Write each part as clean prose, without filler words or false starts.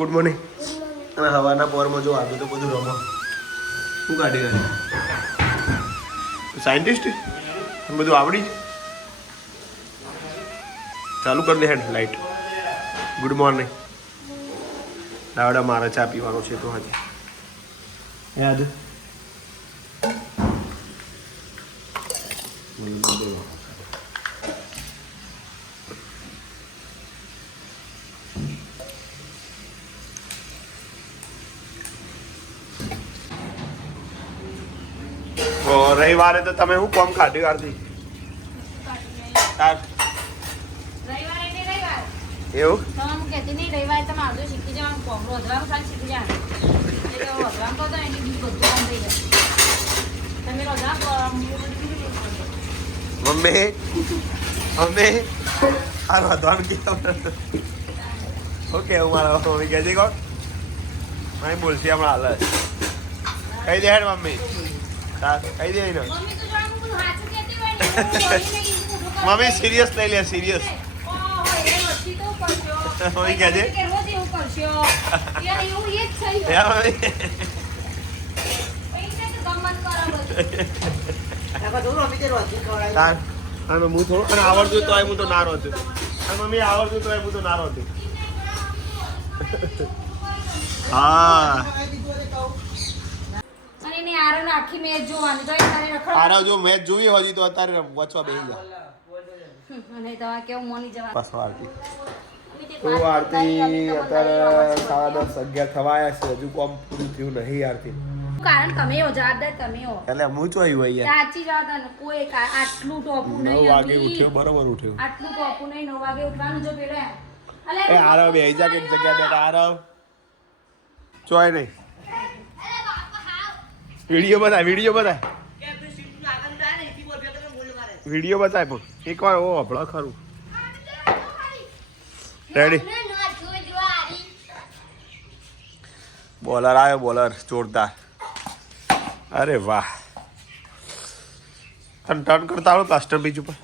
Good morning. અને હવાના પોરમાં જો આગળ તો બધું રમો શું કાઢી કાઢી સાયન્ટિસ્ટ બધું આવડી ચાલુ કરી દે હેડ લાઈટ. Good morning. દાવડા મારે ચા પીવાનો છે તો આજે યાદ રવિવારે તો તમે શું કોમ કાઢી કાઢી એવું મમ્મી મમ્મી આ વધવાનું કીધું ઓકે હું મારા મમ્મી કહેજે કોણ નહીં બોલશે હમણાં હાલ કહી દે હેડ મમ્મી કહી દે મમ્મી સિરિયસ લઈ લે સિરિયસ મમ્મી કહેજે હું થોડું અને આવડતું તો હું તો ના રોતું મમ્મી આવડતું તો હું તો ના રોતું હા જો મેચ જોવી હોય તો અત્યારે વચવા બેસી જાય બસ આરતી અત્યારે 10:30 થવાયા છે હજુ કોમ પૂરું થયું નહીં આરતી કારણ તમે હો જવાબદાર તમે હો એટલે હું ચોઈ હોય યાર સાચી જવાબદાર કોઈ આટલું ટોપું નહીં 9 વાગે ઉઠ્યો બરોબર ઉઠ્યો આટલું ટોપું નહીં 9 વાગે ઉઠવાનું જો પેલે એ આરવ બેહી જા કે એક જગ્યા બેઠા આરવ ચોય નહીં વિડિયો બતાય વિડિયો બતાય પણ એકવાર ઓ હપળો ખરું રેડી બોલર આવ્યો બોલર જોરદાર અરે વાહ તને ટર્ન કરતા આવડો પ્લાસ્ટર બીજ ઉપર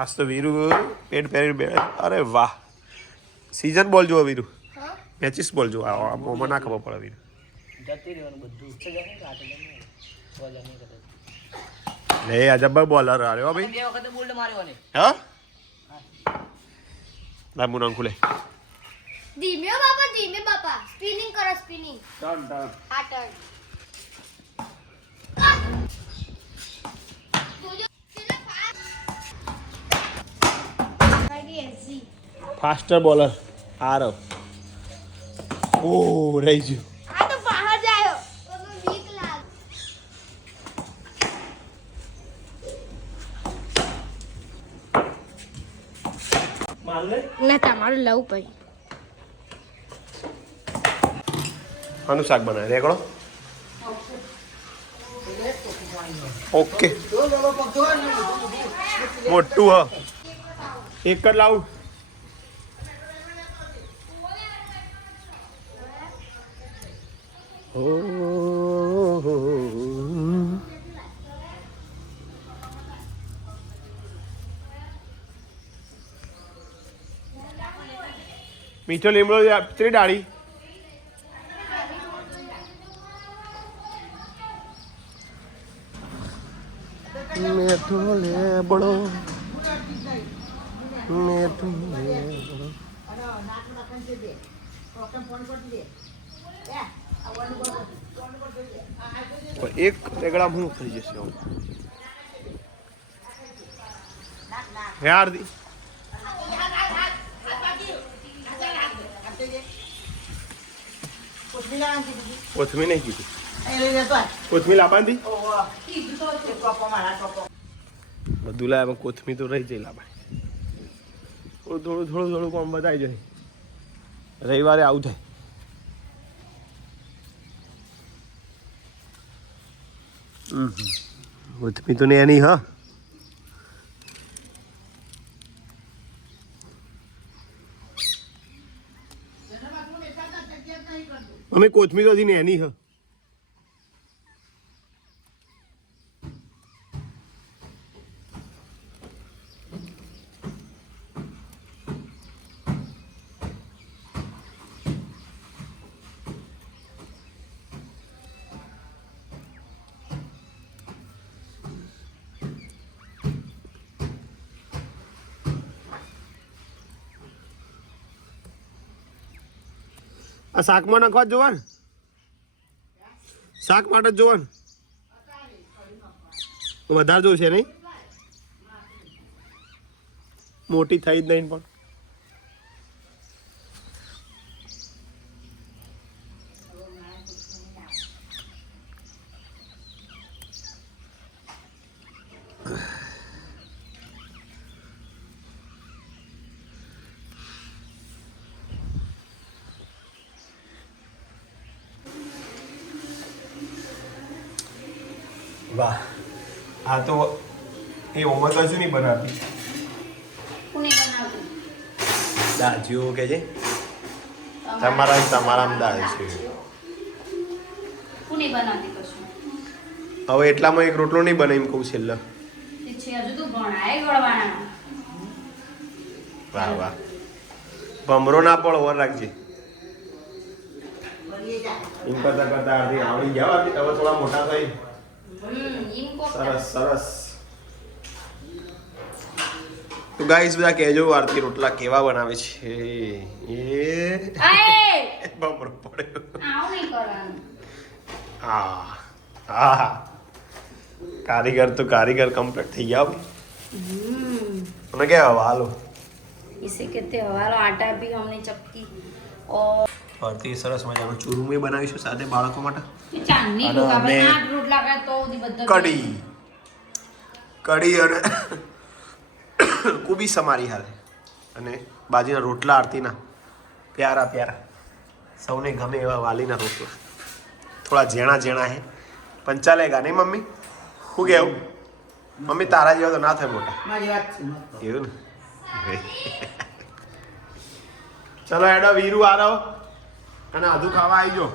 આજ તો વીરુ પેન્ટ પહેરીને બે અરે વાહ સીઝન બોલ જુઓ વીરુ મેચિસ બોલ જુઓ મોમાં ના ખબર પડે વીરુ લે આ જબ્બર બોલર આવ્યો ભાઈ હા ના મુનામ ખુલે ધીમે બાપા સ્પિનિંગ કરો સ્પિનિંગ ટર્ન હા ટર્ન ફાસ્ટર બોલર આરવ ઓ રહી ગયું આ તો બહાર જાયો મને બીક લાગ લે તમારું લવ ભાઈ આનું શાક બનાવે રેકડો ઓકે મોટું હ એક જ લાવું મીઠો લીમડો ચેરી ડાળી મીઠો લેબડો મીઠો લેબડો એક રેગડા હું થઈ જશે યાર કોથમી નહીં કીધી કોથમી લાવવાની બધું લાવ્યા કોથમી તો રહી જાય લાવવા થોડું કોમ બતાવી જાય રવિવારે આવું થાય કોથમી તો ને એની હા અમે કોથમી તો હજી ને એની હા આ શાકમાં નાખવા જ જોવા ને, શાક માટે જ જોવા ને, વધારે જોશે નહીં, મોટી થઈ જ નહીં પણ. વાહ, આ તો એ ઓમાં કશું નહીં બનાવતી. કોને બનાવતું? દાજીઓ કે છે તમારા દાળ છે. કોને બનાવતી કશું? હવે એટલામાં એક રોટલો નહીં બને એમ કહું છેલ્લા. તે છે હજુ તો ભણાય ગળવાના. વાહ વાહ, ભમરો ના પણ ઓર રાખજે. એમ કરતા કરતા આરતી આવડી ગયા, હવે થોડા મોટા થઈ. સરસ સરસ. તો ગાઈસ બધા કહેજો આરતી રોટલા કેવા બનાવે છે. એ બમરો પડ્યો. આવું નહીં કરવાનું. હા હા, કારીગર તો કારીગર કમ્પ્લીટ થઈ ગયા ભાઈ. અને क्या हालो इसे कहते हैं हवालो. आटा भी हमने चक्की और આરતી સરસ મજાનું ચૂરમું બનાવીશું સાથે બાળકો માટે. ચાંદની અને આપણે અમે 8 રોટલા કરે તો ઉધી બધા કઢી અને કુબી સમારી હાલે અને બાજીના રોટલા આરતીના પ્યારા પ્યારા, સૌને ગમે એવા વાલીના રોટલા, થોડા ઝેણા ઝેણા હે પણ ચાલેગા નહીં મમ્મી? શું કહેવું મમ્મી? તારા જેવા તો ના થાય મોટા. મારી વાત છે. એવું ને? ચલો એડો વીરુ આ રહો અને આધુ ખાવા આવી જો.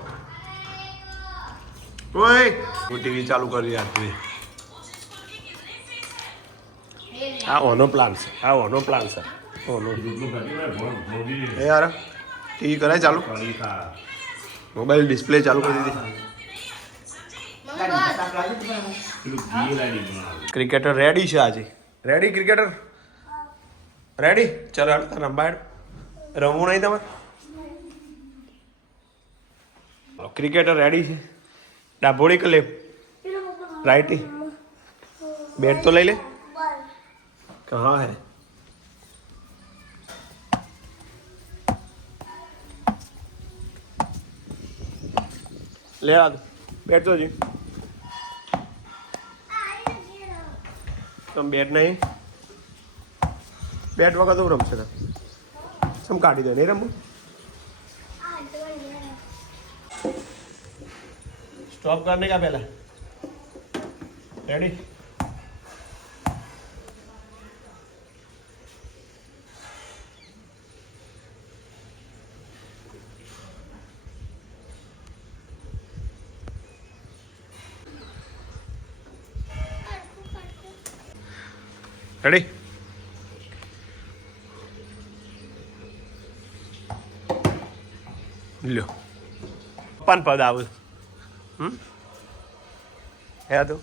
ઓય હું ટીવી ચાલુ કરી રાખતી. આ ઓનો પ્લાન છે, આ ઓનો પ્લાન છે. ઓનો એ યાર ટીવી કરાય ચાલુ, મોબાઈલ ડિસ્પ્લે ચાલુ કરી દીધી. ક્રિકેટર રેડી છે આજે. Ready cricketer ready? ચલો હેડ રંબાડ રમવું નહીં તમારે? ક્રિકેટર રેડી છે. ડાભોળી કે લે રાઈટી? બેટ તો લઈ લે. कहाँ है? ले आ बैठ तो जी. तुम बैठ नहीं, बैट वगैरह तो रम से सम काटी दे नहीं रमू. स्टॉप करने का पहला रेडी. રેડી? લ્યો પપ્પાને પદ આવું. હે તો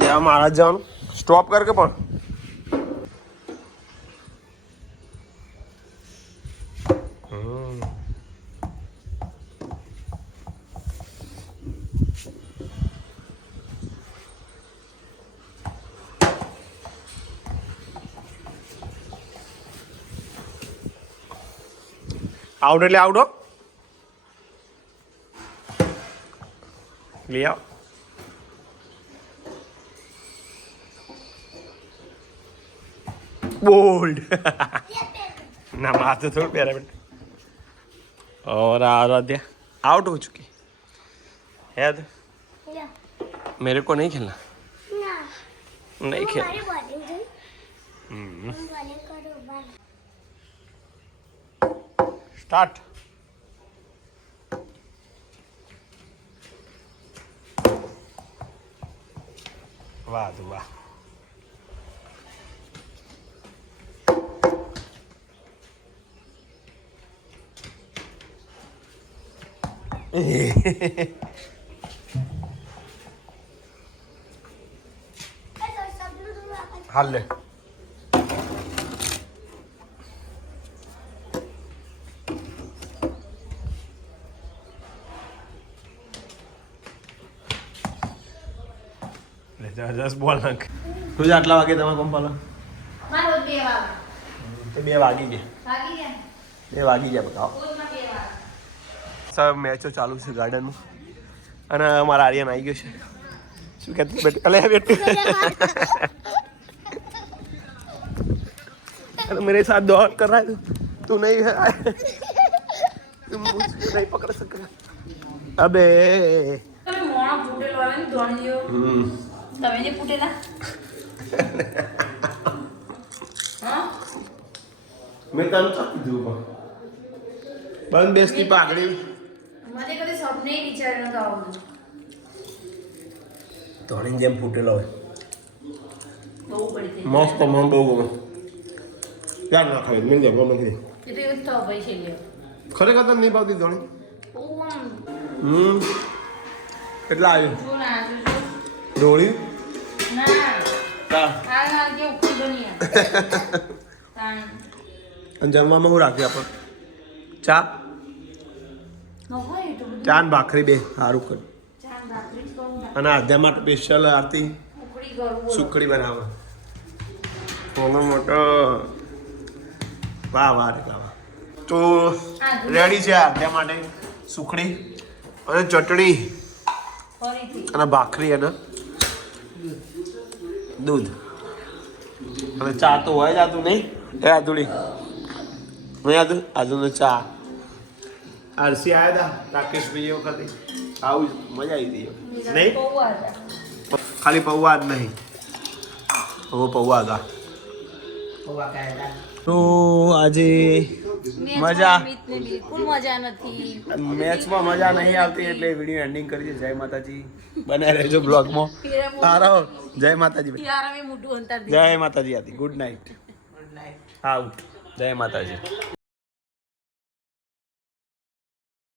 લે મારા જ જવાનું. સ્ટોપ કર કે પણ આઉટ એટલે આઉટ હો. લઈ આવ. बोल्ड ना मारते थोड़ा प्यारा बेटा. और आराध्या आउट हो चुकी है तो मेरे को नहीं खेलना. नहीं खेलना. स्टार्ट. वाह तो वाह. हाल ले. જબરજસ્ત બોલ નાખ. તું આટલા વાગે તમે કંપાલો મારો 2 વાગે. તો 2 વાગી ગયા. વાગી ગયા. 2 વાગી ગયા બતાવો. રોજમાં 2 વાગે. સર મેચો ચાલુ છે ગાર્ડનમાં અને અમારા આર્યન આવી ગયો છે. શું કહેતી બેટી? અલે બેટી अरे मेरे साथ दौड़ कर रहा है तू नहीं है तुम मुझको नहीं पकड़ सका अबे તમે મોણો ફૂટેલો આવે ને ધોણિયો તમે જે ફૂટેલા હા मैं तन तक दूंगा बंद बेस्ती पागड़ी મને કદી સપને વિચાર ન આવો ધોણી જેમ ફૂટેલો હોય બહુ પડી થઈ મસ્ત મન બહુ ગમે યાર ના ખાય મેં જેમ ગમે નથી એ તો એવું જ થવા પૈસે લ્યો ખરેખર તને નહીં ભાવતી ધોણી બહુ આમ કેટલા આવ્યું જો ના જો ધોળી ના હા આ ના કે ઉખડી બની તાણ અને જમવામાં શું રાખ્યું આપણે ચા ન હોય તો ચા ને ભાખરી 2 સારું કર ચાર ભાખરી જ કરું અને આધ્યા માટે સ્પેશિયલ આરતી ઉખડી કરું સુખડી બનાવો મોટો મોટો વાહ વાહ રે વાહ તો રેડી છે આધ્યા માટે સુખડી અને ચટણી ફરીથી અને ભાખરી અને દૂધ અને ચા તો હોય જ આતું નહીં એ આતુડી નહીં આતું આજુનો ચા આરસી આવ્યા હતા રાકેશભાઈ વખતે આવું જ મજા આવી હતી નહીં બહુ હતા ખાલી પૌવા જ નહીં હવે પૌવા હતા તો આજે મજા બિલકુલ મજા નથી મેચમાં મજા નહીં આવતી એટલે વિડીયો એન્ડિંગ કરી છે જય માતાજી બને રહેજો બ્લોગમાં તારો જય માતાજી યાર અમે મોટું અંતર જય માતાજી આતી ગુડ નાઇટ આઉટ જય માતાજી